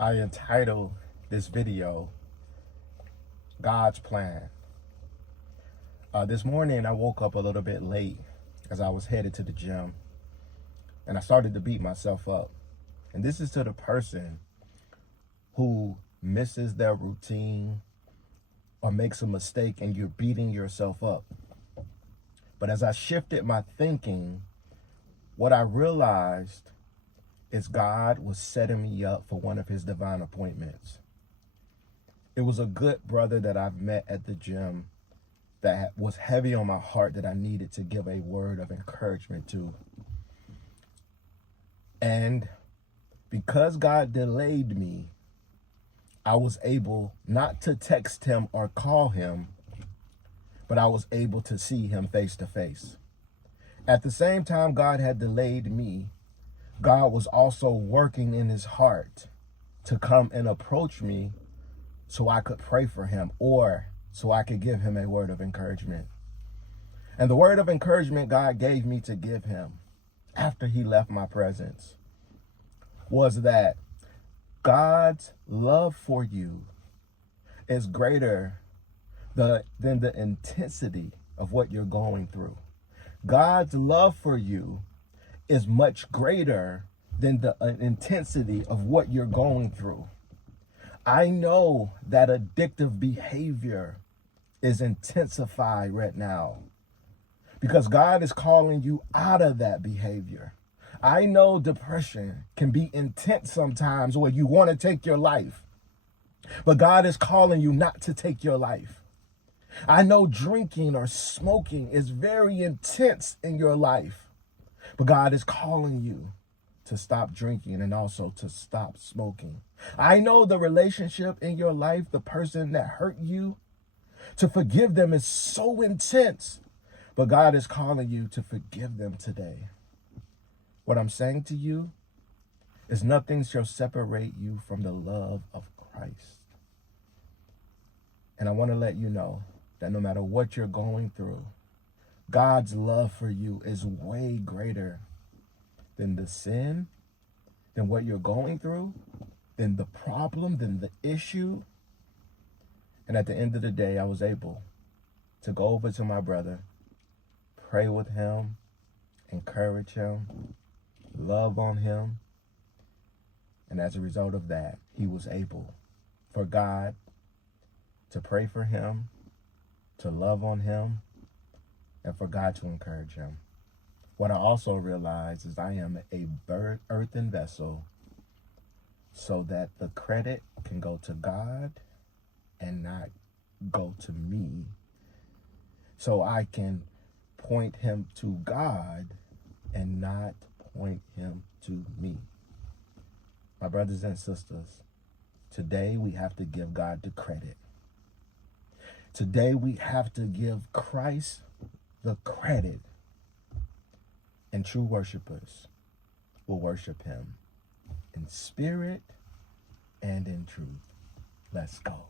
I entitled this video, God's Plan. This morning I woke up a little bit late as I was headed to the gym, and I started to beat myself up. And this is to the person who misses their routine or makes a mistake and you're beating yourself up. But as I shifted my thinking, what I realized is God was setting me up for one of his divine appointments. It was a good brother that I've met at the gym that was heavy on my heart that I needed to give a word of encouragement to. And because God delayed me, I was able not to text him or call him, but I was able to see him face to face. At the same time God had delayed me, God was also working in his heart to come and approach me so I could pray for him or so I could give him a word of encouragement. And the word of encouragement God gave me to give him after he left my presence was that God's love for you is greater than the intensity of what you're going through. God's love for you is much greater than the intensity of what you're going through. I know that addictive behavior is intensified right now because God is calling you out of that behavior. I know depression can be intense sometimes where you want to take your life, but God is calling you not to take your life. I know drinking or smoking is very intense in your life, but God is calling you to stop drinking and also to stop smoking. I know the relationship in your life, the person that hurt you, to forgive them is so intense, but God is calling you to forgive them today. What I'm saying to you is nothing shall separate you from the love of Christ. And I want to let you know that no matter what you're going through, God's love for you is way greater than the sin, than what you're going through, than the problem, than the issue. And at the end of the day, I was able to go over to my brother, pray with him, encourage him, love on him. And as a result of that, he was able for God to pray for him, to love on him, and for God to encourage him. What I also realized is I am a earthen vessel so that the credit can go to God and not go to me. So I can point him to God and not point him to me. My brothers and sisters, today we have to give God the credit. Today we have to give Christ the credit. And true worshipers will worship him in spirit and in truth. Let's go.